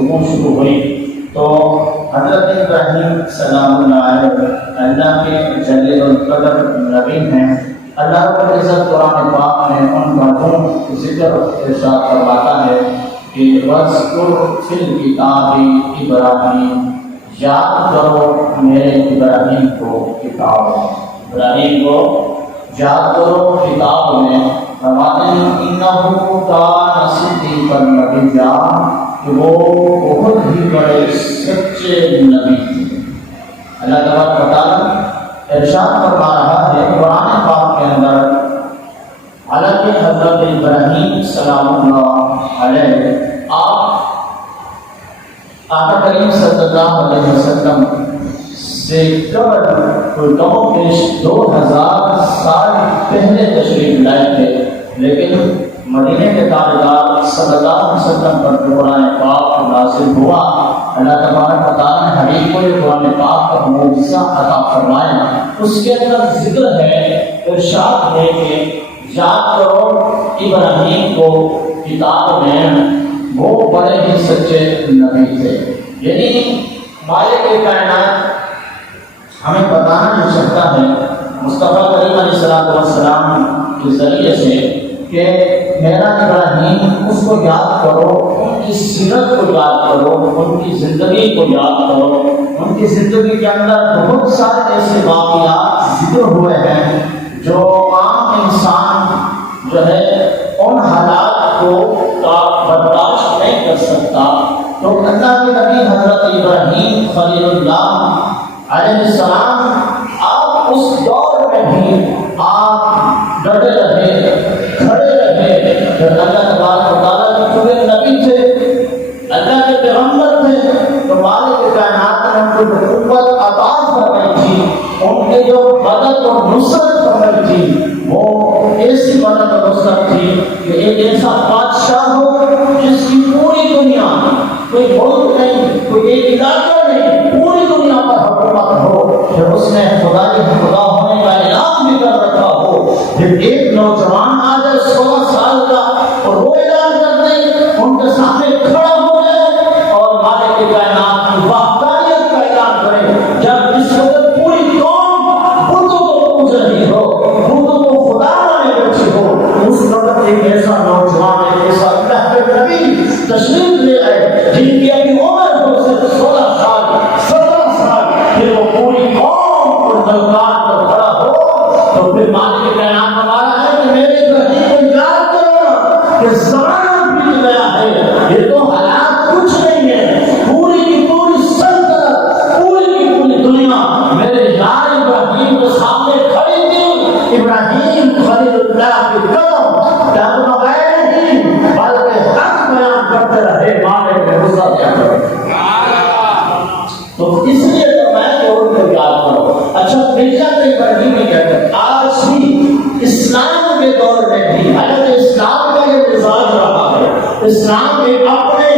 گفتگو شروع ہوئی تو حضرت ابراہیم سلام اللہ علیہ اللہ کے جلیل القدر نبی ہیں۔ اللہ رب العزت قرآن پاک میں ان کا ذکر ارشاد فرماتا ہے کہ وَاذْكُرْ فِي الْكِتَابِ ابراہیم، یاد کرو میرے ابراہیم کو کتاب، ابراہیم کو یاد کرو کتاب میں۔ فرماتے ہیں اِنَّهُ كَانَ صِدِّيقًا نَبِيًّا، کہ وہ بہت ہی بڑے سچے نبی تھے۔ اللہ تبارک و تعالیٰ ارشاد فرما رہا ہے قرآن پاک کے اندر، حالانکہ حضرت ابراہیم سلام اللہ علیہ آپ آقا کریم صلی اللہ علیہ وسلم سے قبل 2000 سال پہلے تشریف لائے تھے، لیکن مدینے کے تاجدار صلی اللہ علیہ وسلم پر جو قرآن پاک نازل ہوا، اللہ تبارک و تعالیٰ نے حبیب کو یہ قرآن پاک کا معجزہ عطا فرمایا۔ اس کے اندر ذکر ہے، ارشاد ہے کہ یاد کرو ابراہیم کو کتاب میں، وہ بڑے ہی سچے نبی تھے۔ یعنی مالک کائنات ہمیں بتانا جو چاہتا ہے مصطفیٰ کریم علیہ السلام کے ذریعے سے کہ میرا ابراہیم، اس کو یاد کرو، ان کی سیرت کو یاد کرو، ان کی زندگی کو یاد کرو۔ ان کی زندگی کے اندر بہت سارے ایسے واقعات ذکر ہوئے ہیں جو عام انسان جو ہے ان حالات کو برداشت نہیں کر سکتا۔ تو اللہ کے نبی حضرت ابراہیم خلیل اللہ علیہ السلام، آپ اس دور میں بھی آپ ڈٹے رہے، کھڑے رہے، جب اللہ تبارک و تعالیٰ کے چنے نبی تھے، اللہ کے پیغمبر تھے، تو مالک کائنات نے ان کو جو قوت عطا فرمائی تھی، ان کے جو مدد اور نصرت فرمائی تھی، وہ ایسی مدد اور نصرت تھی کہ ایک ایسا بادشاہ ہو جس کی پوری دنیا، کوئی ملک نہیں، کوئی ایک علاقہ نہیں، پوری دنیا پر حکومت ہو، پھر اس نے خدا ہونے کا اعلان بھی کر رکھا ہو، پھر ایک نوجوان آ جائے 16 سال کا اور وہ اعلان کر دے، ان کے سامنے کھڑا ہو جائے اور مالک کائنات کی وحدانیت کا اعلان کرے، جب جس وقت پوری قوم بتوں کو پوج رہی ہو، بتوں کو خدا مانے بیٹھی ہو، اس وقت ایک ایسا نوجوان، ایک ایسا اللہ کے نبی تشریف لے آئے جن کی ابھی عمر ہو صرف 16 سال 17 سال، پھر وہ پوری قوم کو دلکار پر کھڑا ہو، تو پھر مالک کائنات ہمارا ہے کہ میرے ابراہیم کو یاد کرو کہ زمانہ بیت گیا ہے، یہ تو حالات کچھ نہیں ہے، پوری کی پوری سلطنت، پوری کی پوری دنیا میرے یار ابراہیم کے سامنے کھڑی تھی۔ ابراہیم خلیل اللہ کے قدم ڈگمگائے نہیں بلکہ حق بیان کرتے رہے، مالک نے غصہ کیا کرو۔ تو اس لیے تو میں ان کو یاد کرو۔ اچھا ملت ابراہیم میں کہتے ہیں آج بھی اسلام کے دور میں بھی حالانکہ اسلام کا یہ مزاج رہا ہے، اسلام کے اپنے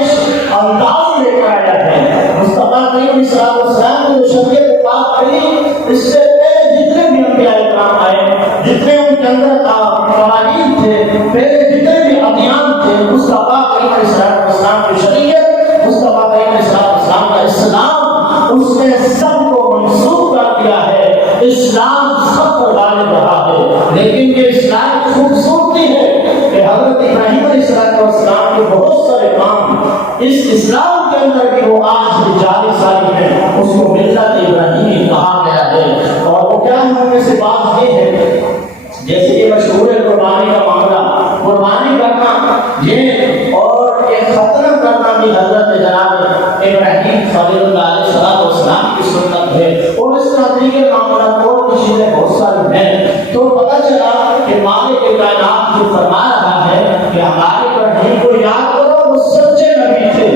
انداز لے کر آیا ہے۔ مصطفیٰ کریم صلی اللہ علیہ وسلم نے شریعت پاک کری، اس سے پہلے جتنے بھی انبیاء کرام آئے، جتنے ان کے اندر قوانین تھے، پہلے جتنے بھی ادیان تھے، مصطفیٰ کریم علیہ السلام کی شریعت، مصطفیٰ کریم علیہ السلام کا اسلام، اس نے سب کو منسوخ کر دیا ہے۔ اسلام سب پر غالب رہا ہے، لیکن یہ اسلام کی خوبصورتی ہے کہ حضرت ابراہیم علیہ السلام کے بہت سارے کام اس اسلام کے اندر بھی وہ آج بھی جاری ساری ہے، اس کو ملت ابراہیمی کہا گیا ہے۔ اور وہ کیا ان میں سے بات یہ ہے، جیسے کہ مشہور قربانی کا معاملہ، قربانی کرنا یہ اور ایک ختم کرنا بھی حضرت جناب ابراہیم خلیل اللہ علیہ السلام کی سنت ہے، اور اس طرح کے معاملات اور بھی چیزیں بہت ساری ہیں۔ تو پتہ چلا کہ مالک کائنات جو فرما رہا ہے کہ ہمارے ابراہیم کو یاد کرو، وہ سچے نبی تھے۔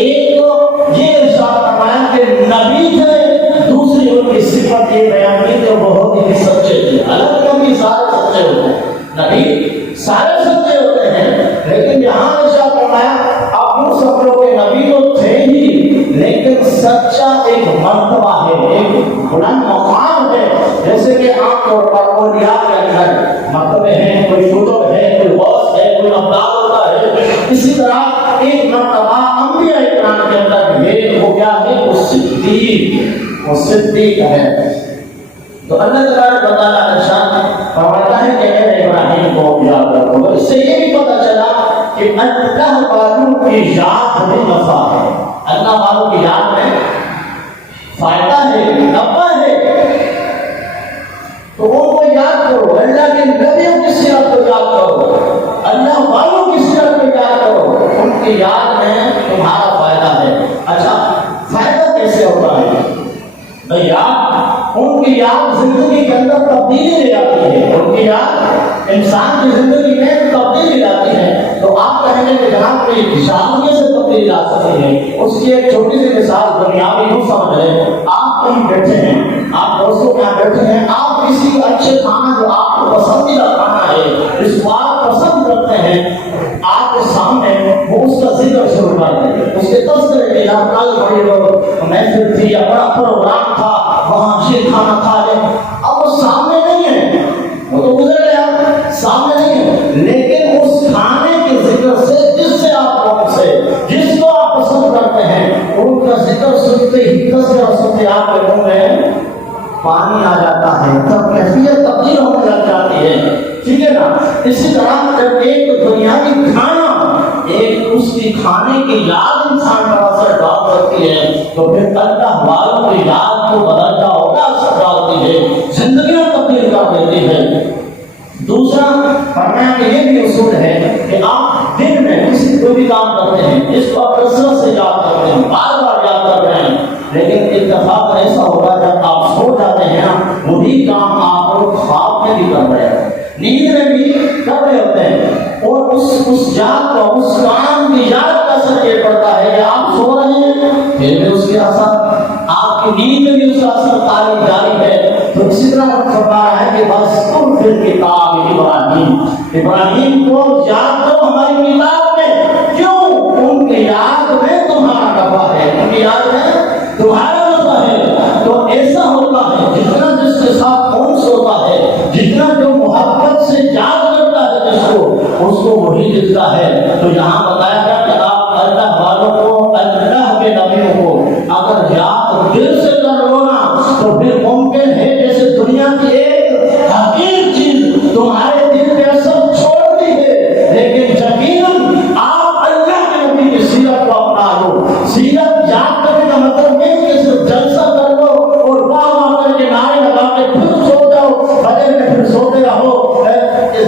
ایک تو یہ ارشاد فرمایا کہ نبی تھے، دوسری ان کی صفت یہ بیان کی کہ وہ بہت ہی سچے تھے۔ حالانکہ نبی سارے سچے ہوتے ہیں، نبی سارے سچے ہوتے ہیں، لیکن یہاں ارشاد فرمایا آپ یوں سمجھو کہ نبی تو تھے ہی، لیکن سچا ایک مرتبہ ہے، ایک بلند مقام ہے، جیسے کہ عام طور پر کائنات کے اندر یہ ہو گیا ہے وہ صدیق ہے۔ تو اللہ تبارک و تعالیٰ ارشاد فرماتا ہے کہ اے ابراہیم کو یاد رکھو۔ اس سے یہ بھی پتہ چلا کہ اللہ والوں کی یاد میں نفع ہے، اللہ والوں کی یاد میں فائدہ ہے، نفع ہے، تو ان کو یاد کرو، اللہ کے نبیوں کی سیرت کو یاد کرو، اللہ والوں کی سیرت کو یاد کرو، ان کی یاد میں تمہارا فائدہ ہے۔ اچھا فائدہ کیسے ہوتا ہے بھائی؟ یاد، ان کی یاد زندگی کے اندر تبدیلی لے آتی ہے، ان کی یاد انسان کی زندگی میں تبدیلی لاتی ہے۔ تو آپ کہیں گے کہ جناب کوئی نشانیوں سے تبدیلی لا سکتی ہے، اس کی ایک چھوٹی سی مثال دنیاوی یوں سمجھ لیں، آپ کہیں بیٹھے ہیں، آپ دوستوں کے یہاں بیٹھے ہیں، آپ کسی اچھے کھانا جو آپ کو پسندیدہ کھانا ہے، اس کو آپ پسند کرتے ہیں، آپ کے سامنے وہ اس کا ذکر شروع کر دیں، اس کے تذکرے کے یہاں کل بڑی محفل تھی یا بڑا پروگرام تھا، وہاں یہ کھانا کھا لیں، اب وہ سامنے نہیں ہے، وہ تو گزر گیا، سامنے نہیں ہے، لیکن اس کھانے کے ذکر سے جس سے آپ کون سے جس کو آپ پسند کرتے ہیں ان کا ذکر سنتے ہی تذکرہ سنتے آپ کے منہ میں پانی آ جاتا ہے، تب کیفیت تبدیل ہونے لگ جاتی ہے، ٹھیک ہے نا؟ اسی طرح جب ایک دنیاوی کھانا ایک اس کی کھانے کی یاد انسان پر اثر ڈال سکتی ہے، تو پھر اللہ والوں کی یاد کو بدلتا ہوگا اثر ڈالتی ہے، زندگیاں تبدیل کر دیتی ہے۔ دوسرا فرمایا کہ یہ بھی اصول ہے کہ آپ دن میں کسی کوئی بھی کام کرتے ہیں، اس کو آپ کثرت سے یاد کرتے ہیں، بار بار یاد کر رہے ہیں، لیکن اتفاق ایسا ہوگا جب آپ سو جاتے ہیں نا، وہی کام آپ لوگ خواب میں بھی کر رہے ہیں، نیند میں بھی کر رہے ہوتے ہیں، اور اس یاد کا، اس کام کی یاد کا اثر یہ پڑتا ہے کہ آپ سو رہے ہیں پھر بھی اس کے اثر، آپ کی نیند میں بھی اس کا اثر جاری ہے۔ تو اسی طرح فرما رہا ہے کہ بس تم پھر کتاب ابراہیم کو یاد کرو ہماری کتاب میں، کیوں؟ ان کی یاد میں تمہارا نفع ہے، ان کی یاد میں تمہارا نفع ہے۔ تو ایسا ہوتا ہے جتنا جس کے ساتھ کون سوتا ہے، جتنا جو محبت سے یاد کرتا ہے جس کو وہی دکھتا ہے۔ تو یہاں بتایا گیا کہ آپ اللہ والوں کو، اللہ کے نبیوں کو اگر یاد دل سے کر لو نا، تو پھر ممکن ہے جیسے دنیا کی ایک حقیر چیز تمہارے دل پہ اثر چھوڑتی ہے، لیکن یقیناً آپ اللہ کے نبی کی سیرت کو اپنا لو۔ سیرت یاد کرنے کا مطلب نہیں کہ صرف جلسہ کر لو اور واہ کر کے نعرے لگا کے پھر سو جاؤ، فجر میں پھر سوتے رہو۔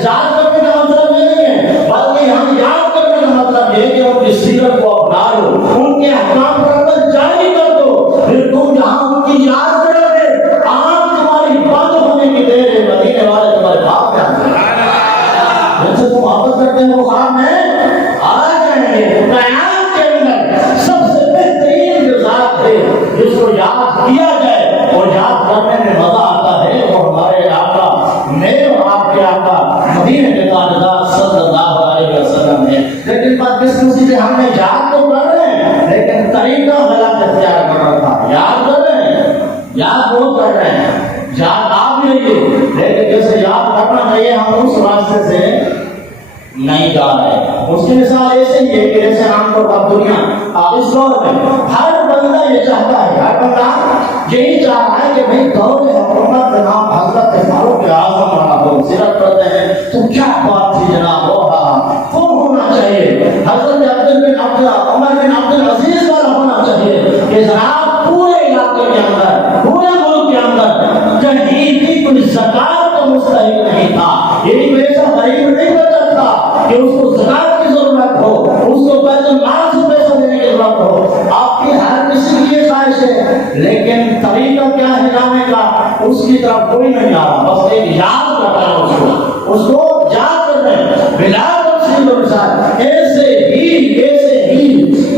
یاد کرنے کا مطلب یہ نہیں ہے، بلکہ ہم یاد کرنے کا مطلب یہ کہ ان کی سیرت کو اپنا لو، ان کے احکام پر عمل جاری کر دو، پھر تم جہاں ان کی یاد کرو گے، آنکھ تمہاری بند ہونے کی دیر ہے، مدینے والے تمہارے خواب میں آ جائیں گے، جن سے تم محبت کرتے ہیں وہ خواب میں آ جائیں گے۔ کائنات کے اندر سب سے بہترین جو ذات ہے جس کو یاد کیا جائے اور یاد کرنے میں مزہ آتا ہے، وہ ہمارے آقا، میرے اور آپ کے آقا مدینے کے تاجدار صلی اللہ علیہ وسلم ہے۔ لیکن بات کس نصیب سے ہم نے یاد تو کر رہے ہیں، لیکن طریقہ غلط اختیار کر رہا تھا۔ یاد کر رہے ہیں، یاد بہت کر رہے ہیں، یاد آ بھی رہی ہے، لیکن جیسے یاد کرنا چاہیے ہم اس راستے سے نہیں جا رہے۔ اس کی مثال ایسے ہی ہے کہ جیسے عام طور پر دنیا اس دور میں ہر بندہ یہ چاہتا ہے، ہر بندہ یہی چاہ رہا ہے کہ بھئی دور حکومت جناب حضرت فاروق اعظم رہا ہو، سیرت کرتے ہیں تو کیا بات تھی جناب، وہ ہونا چاہیے حضرت عمر بن عبد العزیز والا ہونا چاہیے کہ جناب پورے علاقے کے اندر، پورے ملک کے اندر کہیں بھی کوئی زکات کا مستحق نہیں تھا، یعنی کوئی ایسا غریب نہیں بچا تھا کہ اس کو زکات کی ضرورت ہو، اس کو بیت المال سے پیسہ دینے کی ضرورت ہو۔ آپ کی ہر کسی کی یہ خواہش ہے، لیکن طریقہ کیا ہے جانے کا، اس کی طرف کوئی نہیں آ رہا، بس ایک یاد کرتا ہے اس کو یاد کر رہے ہیں بلا تفصیل و مثال۔ ایسے ہی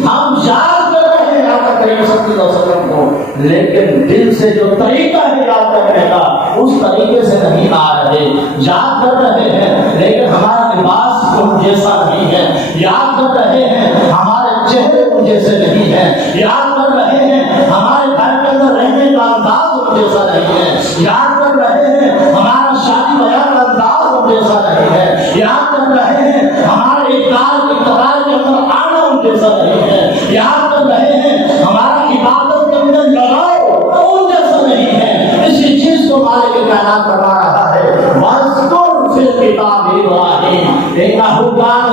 ہم یاد کر رہے ہیں آقا کریم صلی اللہ علیہ وسلم کو، لیکن دل سے جو طریقہ ہے یاد کرنے کا اس طریقے سے نہیں آ رہے۔ یاد کر رہے ہیں لیکن ہمارا لباس ان جیسا نہیں ہے، یاد کر رہے ہیں ہمارے چہرے ان جیسے نہیں ہیں، یاد کر رہے ہیں ہمارے گھر کے اندر رہنے کا انداز ان جیسا نہیں ہے، یاد کر رہے ہیں ہمارا شادی بیان کا انداز ان جیسا نہیں ہے، یاد کر رہے ہیں ہمارے اقتدار کے اندر آنا ان جیسا نہیں ہے، یاد کر رہے کائنات فرما رہا ہے وَاذْكُرْ فِي الْكِتَابِ إِبْرَاهِيمَ إِنَّهُ كَانَ